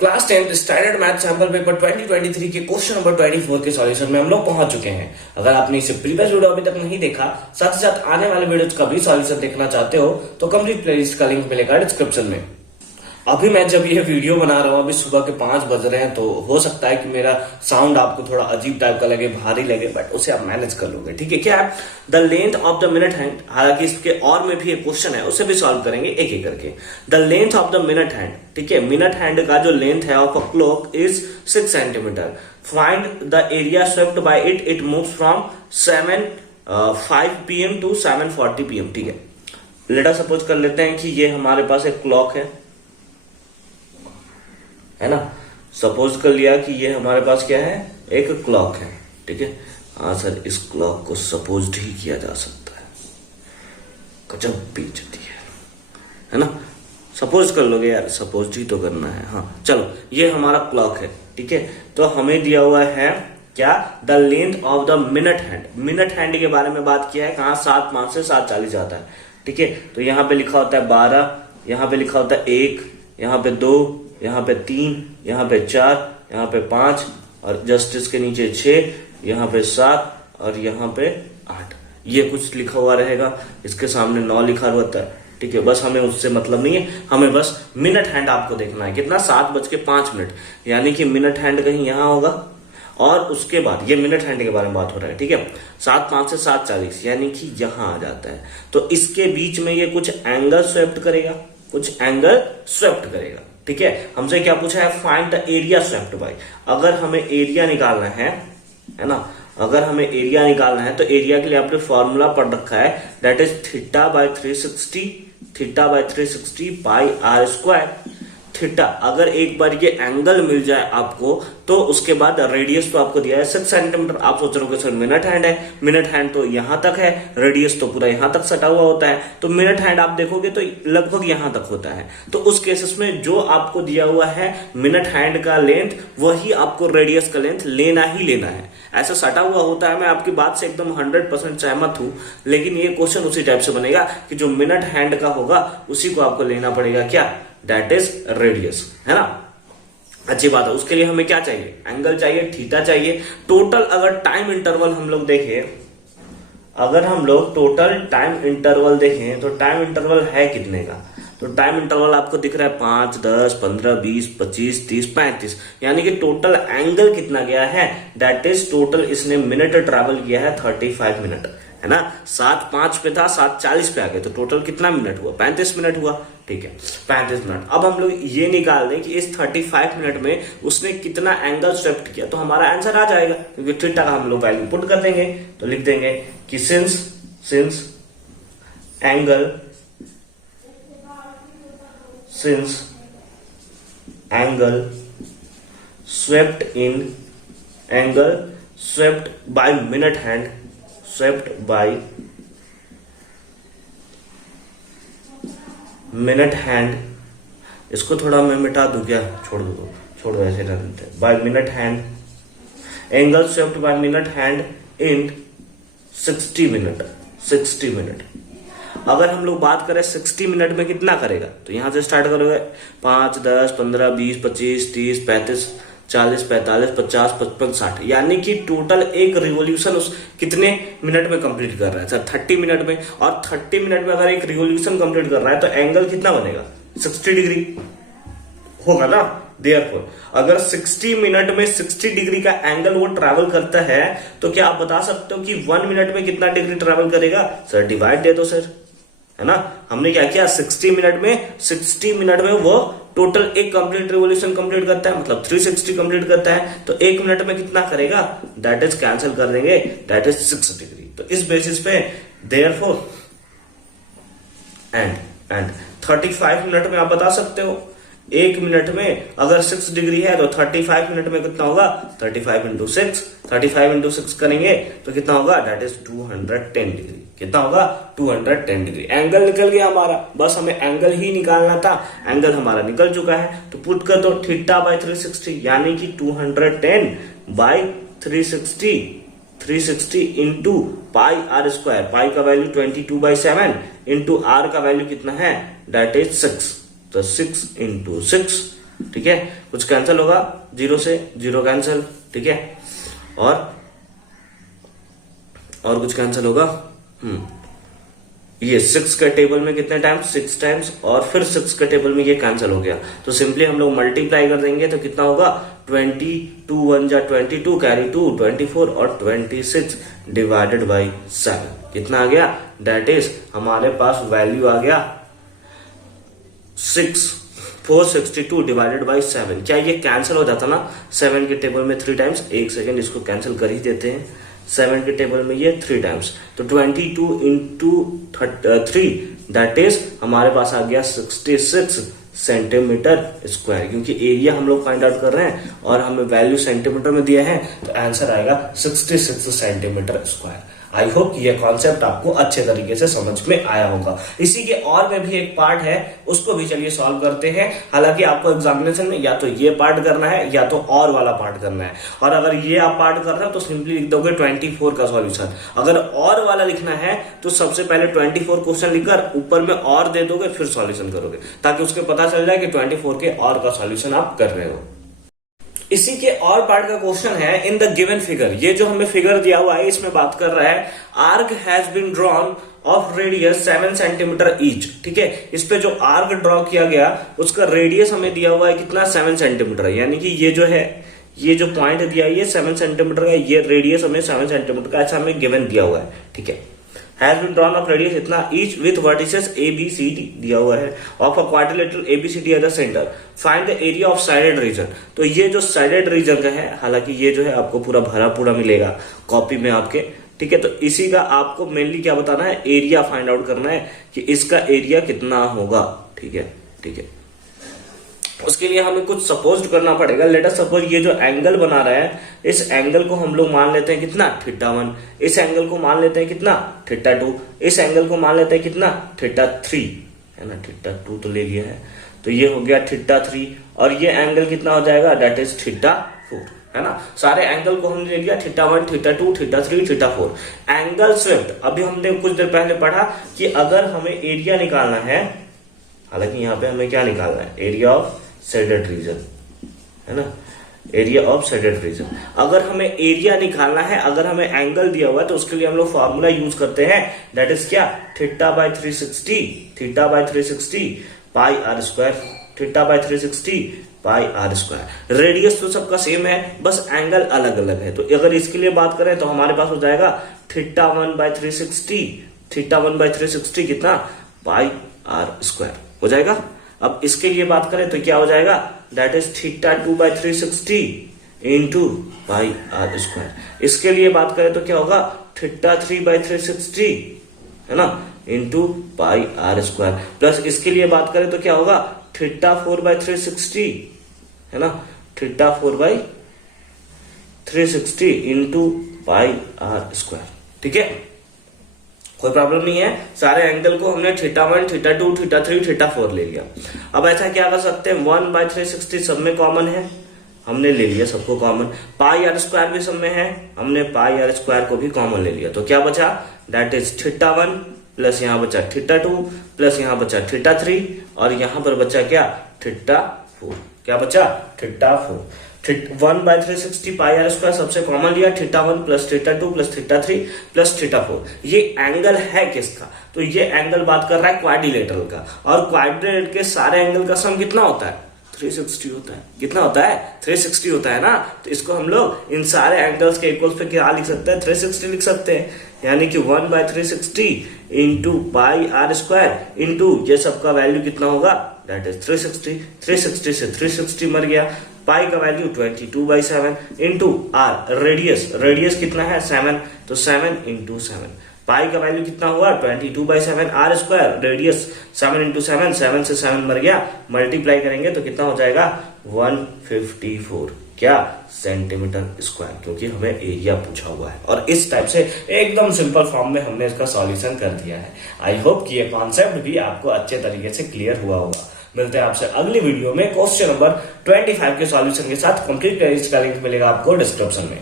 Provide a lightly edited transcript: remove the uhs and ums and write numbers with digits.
Class 10 standard math sample paper 2023 के question number 24 के solution में हम लोग पहुंच चुके हैं। अगर आपने इसे प्रीवियस वीडियो अभी तक नहीं देखा, साथ ही साथ आने वाले वीडियोस का भी सॉल्यूशन देखना चाहते हो तो कंप्लीट प्लेलिस्ट का लिंक मिलेगा डिस्क्रिप्शन में। अभी मैं जब ये वीडियो बना रहा हूँ, अभी सुबह के 5 बज रहे हैं, तो हो सकता है कि मेरा साउंड आपको थोड़ा अजीब टाइप का लगे, भारी लगे, बट उसे आप मैनेज कर लोगे। ठीक है, क्या है the length of the minute hand. हालांकि इसके और में भी एक क्वेश्चन है, उसे भी सॉल्व करेंगे एक एक करके। The length of the minute hand, ठीक है, मिनट हैंड का जो लेंथ है of a clock is 6 centimetre. Find the area swept by it, it moves from 5 PM to 7:40 PM। ठीक है, लेट अस सपोज कर लेते हैं कि ये हमारे पास एक क्लॉक है ना। सपोज कर लिया कि ये हमारे पास क्या है, एक क्लॉक है। ठीक है, हाँ सर, इस क्लॉक को सपोज्ड ही किया जा सकता है, गजब बेइज्जती है ना। सपोज कर लोगे यार, सपोज ही तो करना है। हाँ चलो, ये हमारा क्लॉक है। ठीक है, तो हमें दिया हुआ है क्या, the length of the minute hand. Minute hand के बारे में बात किया है, कहाँ 7:05 से 7:40 आता है। ठीक है, तो यहाँ पे लिखा होता है 12, यहाँ पे लिखा होता है 1, यहाँ पे 2, यहाँ पे 3, यहाँ पे 4, यहाँ पे 5, और जस्ट इसके नीचे 6, यहाँ पे 7 और यहाँ पे 8। ये कुछ लिखा हुआ रहेगा, इसके सामने 9 लिखा होता है। ठीक है, बस हमें उससे मतलब नहीं है, हमें बस मिनट हैंड आपको देखना है। कितना, 7:05, यानी कि मिनट हैंड कहीं यहाँ होगा। और उसके बाद ये मिनट हैंड के बारे में बात हो रहा है। ठीक है, 7:05 से 7:40 यानी कि यहाँ आ जाता है। तो इसके बीच में ये कुछ एंगल स्वेप्ट करेगा, कुछ एंगल स्वेप्ट करेगा। ठीक है, हमसे क्या पूछा है, find the area swept bye. अगर हमें एरिया निकालना है ना, अगर हमें एरिया निकालना है तो एरिया के लिए आपने फॉर्मूला पढ़ रखा है, that is θ/360 pi r square. Theta, अगर एक बार ये एंगल मिल जाए आपको तो उसके बाद रेडियस तो आपको दिया है 6 सेंटीमीटर। आप सोच रहे हो सर मिनट हैंड है, मिनट हैंड तो यहां तक है, रेडियस तो पूरा यहां तक सटा हुआ होता है, तो मिनट हैंड आप देखोगे तो लगभग यहां तक होता है। तो उस केसेस में जो आपको दिया हुआ है मिनट हैंड का लेंथ, वही आपको रेडियस का लेंथ लेना ही लेना है। ऐसा सटा हुआ होता है, मैं आपकी बात से एकदम 100% सहमत हूं, लेकिन ये क्वेश्चन उसी टाइप से बनेगा कि जो मिनट हैंड का होगा उसी को आपको लेना पड़ेगा, क्या, दैट इज रेडियस, है ना। अच्छी बात है, उसके लिए हमें क्या चाहिए, एंगल चाहिए, थीटा चाहिए। टोटल अगर टाइम इंटरवल हम लोग देखें, अगर हम लोग टोटल टाइम इंटरवल देखें तो टाइम इंटरवल है कितने का, तो टाइम इंटरवल आपको दिख रहा है 5, 10, 15, 20, 25, 30, 35, यानी कि टोटल एंगल कितना गया है, दैट इज टोटल इसने मिनट ट्रैवल किया है 35 मिनट, है ना। 7:05 पे था, 7:40 पे आ गए, तो टोटल कितना मिनट हुआ, 35 मिनट हुआ। ठीक है, 35 मिनट। अब हम लोग ये निकाल दें कि इस 35 मिनट में उसने कितना एंगल स्वेप्ट किया, तो हमारा आंसर आ जाएगा, क्योंकि थीटा का हम लोग वैल्यू पुट कर देंगे। तो लिख देंगे कि since angle swept by minute hand, swept by minute hand, इसको थोड़ा मैं मिटा दूं क्या, छोड़ दो ऐसे रहते हैं। By minute hand, angle swept by minute hand in 60 minute. अगर हम लोग बात करें 60 मिनट में कितना करेगा, तो यहां से स्टार्ट करोगे 5, 10, 15, 20, 25, 30, 35, 40, 45, 50, 55, 60, यानी कि टोटल एक रिवॉल्यूशन उस कितने मिनट में कंप्लीट कर रहा है सर, 30 मिनट में। और 30 मिनट में अगर एक रिवॉल्यूशन कंप्लीट कर रहा है तो एंगल कितना बनेगा, 60 डिग्री होगा ना। देयरफॉर अगर 60 मिनट में 60 डिग्री का एंगल वो ट्रैवल करता है, तो क्या आप बता सकते हो कि 1 मिनट में कितना डिग्री ट्रैवल करेगा, सर डिवाइड दे दो सर, है ना। हमने क्या किया, 60 मिनट में वो टोटल एक कंप्लीट रिवॉल्यूशन कंप्लीट करता है, मतलब 360 कंप्लीट करता है, तो 1 मिनट में कितना करेगा, दैट इज कैंसिल कर देंगे, दैट इज 6 डिग्री। तो इस बेसिस पे देयरफॉर एंड 35 मिनट में आप बता सकते हो, 1 मिनट में अगर 6 डिग्री है तो 35 मिनट में कितना होगा, 35 इंटू 6 करेंगे तो कितना होगा, दैट इज 210 डिग्री। कितना होगा, 210 डिग्री। एंगल निकल गया हमारा, बस हमें एंगल ही निकालना था, एंगल हमारा निकल चुका है। तो पुट कर दो θ/360, यानी कि 210/360 इंटू पाई आर स्क्वायर। पाई का वैल्यू 22/7 इंटू आर का वैल्यू कितना है, दैट इज 6। तो 6 इंटू 6 ठीक है, कुछ कैंसिल होगा, 0 से 0 कैंसिल, ठीक है, और कुछ कैंसिल होगा। ये 6 के टेबल में कितने टाइम्स, 6 टाइम्स, और फिर 6 के टेबल में ये कैंसिल हो गया, तो सिंपली हम लोग मल्टीप्लाई कर देंगे तो कितना होगा, 22 1 जा 22, कैरी 2 24 और 26 डिवाइडेड बाई 7 कितना आ गया, दैट इज हमारे पास वैल्यू आ गया 462 डिवाइडेड बाई 7। क्या ये कैंसिल हो जाता ना 7 के टेबल में 3 टाइम्स, एक सेकेंड इसको कैंसिल कर ही देते हैं, 7 के टेबल में ये 3 टाइम्स, तो 22 इंटू 3 दैट इज हमारे पास आ गया 66 सेंटीमीटर स्क्वायर, क्योंकि एरिया हम लोग फाइंड आउट कर रहे हैं और हमें वैल्यू सेंटीमीटर में दिया है, तो आंसर आएगा 66 सेंटीमीटर स्क्वायर। आई होप कि यह कॉन्सेप्ट आपको अच्छे तरीके से समझ में आया होगा। इसी के और में भी एक पार्ट है, उसको भी चलिए सॉल्व करते हैं। हालांकि आपको एग्जामिनेशन में या तो ये पार्ट करना है या तो और वाला पार्ट करना है, और अगर ये आप पार्ट कर रहे हो तो सिंपली लिख दोगे 24 का सॉल्यूशन। अगर और वाला लिखना है तो सबसे पहले 24 क्वेश्चन लिखकर ऊपर में और दे दोगे, फिर सॉल्यूशन करोगे, ताकि उसके पता चल जाए कि 24 के और का सॉल्यूशन आप कर रहे हो। इसी के और पार्ट का क्वेश्चन है, इन द गिवन फिगर, ये जो हमें फिगर दिया हुआ है इसमें बात कर रहा है arc has been drawn of radius 7 centimetre each. ठीक है, इस पे जो आर्क ड्रॉ किया गया उसका रेडियस हमें दिया हुआ है कितना, 7 सेंटीमीटर, यानी कि ये जो है, ये जो पॉइंट दिया है ये 7 सेंटीमीटर का, ये रेडियस हमें 7 सेंटीमीटर का ऐसा हमें गिवन दिया हुआ है। ठीक है, has been drawn of radius इतना ईच विथ वर्टिसेस ABCD दिया हुआ है of a quadrilateral ABCD at the centre, find the area of shaded region. तो ये जो साइडेड रीजन का है, हालांकि ये जो है आपको पूरा भरा पूरा मिलेगा कॉपी में आपके। ठीक है, तो इसी का आपको मेनली क्या बताना है, एरिया फाइंड आउट करना है कि इसका एरिया कितना होगा। ठीक है, ठीक है, उसके लिए हमें कुछ सपोज करना पड़ेगा। लेट अस सपोज ये जो एंगल बना रहा है, इस एंगल को हम लोग मान लेते हैं कितना, θ1, इस एंगल को मान लेते हैं कितना, θ2, इस एंगल को मान लेते हैं कितना, θ3, है ना, θ2 तो ले लिया है, तो ये हो गया θ3, और ये एंगल कितना हो जाएगा, दैट इज θ4, है ना। सारे एंगल को हमने ले लिया, θ1 θ2 θ3 θ4। एंगल स्विफ्ट, अभी हमने कुछ देर पहले पढ़ा कि अगर हमें एरिया निकालना है, हालांकि यहाँ पे हमें क्या निकालना है, एरिया ऑफ शेडेड रीजन, है ना, एरिया ऑफ शेडेड रीजन। अगर हमें एरिया निकालना है, अगर हमें एंगल दिया हुआ है, तो उसके लिए हम लोग फॉर्मूला यूज करते हैं, दैट इज क्या, θ/360 pi r square, θ/360 pi r square. Radius तो सबका सेम है, बस एंगल अलग अलग है। तो अगर इसके लिए बात करें तो हमारे पास हो जाएगा θ1/360 कितना, पाई आर स्क्वायर हो जाएगा। अब इसके लिए बात करें तो क्या हो जाएगा, that is θ2/360 into pi r square. इसके लिए बात करें तो क्या होगा, θ3/360, है ना, into pi r square, plus इसके लिए बात करें तो क्या होगा, θ4/360, है ना, θ4/360 इंटू पाई आर स्क्वायर। ठीक है, कोई प्रॉब्लम नहीं है, सारे एंगल को हमने θ1 θ2 θ3 θ4 ले लिया। अब ऐसा क्या कर सकते हैं, 1/360 सब में कॉमन है, हमने ले लिया सबको कॉमन, पाई आर स्क्वायर भी सब में है, हमने पाई आर स्क्वायर को भी कॉमन ले लिया, तो क्या बचा, दैट इज θ1 प्लस यहाँ बचा θ2 प्लस यहाँ बचा θ3, और यहाँ पर बचा क्या, θ4, क्या बचा, θ4। 1/360 पाई आर स्क्वायर सबसे कॉमन लिया, θ1 प्लस θ2 प्लस θ3 प्लस θ4। ये एंगल है किसका, तो ये एंगल बात कर रहा है क्वाड्रिलेटरल का, और क्वाड्रिलेटरल के सारे एंगल का सम कितना होता है, 360 होता है। कितना होता है, 360 होता है ना। तो इसको हम लोग इन सारे एंगल्स के इक्वल्स पे क्या लिख सकते हैं, 360 लिख सकते हैं, यानी कि 1/360 into pi r square into ये सबका वैल्यू कितना होगा, दैट इज 360। 360 से 360 मर गया, पाई का वैल्यू 22/7 इंटू आर, रेडियस कितना है 7, तो 7 इंटू 7, पाई का वैल्यू कितना हुआ 22/7, आर स्क्वायर रेडियस 7 इंटू 7, 7 से 7 मर गया, मल्टीप्लाई करेंगे तो कितना हो जाएगा 154 क्या सेंटीमीटर स्क्वायर, क्योंकि हमें एरिया पूछा हुआ है। और इस टाइप से एकदम सिंपल फॉर्म में हमने इसका सॉल्यूशन कर दिया है। आई होप कि ये कॉन्सेप्ट भी आपको अच्छे तरीके से क्लियर हुआ होगा। मिलते हैं आपसे अगली वीडियो में क्वेश्चन नंबर 25 के सॉल्यूशन के साथ। कंप्लीट प्लेलिस्ट का लिंक मिलेगा आपको डिस्क्रिप्शन में।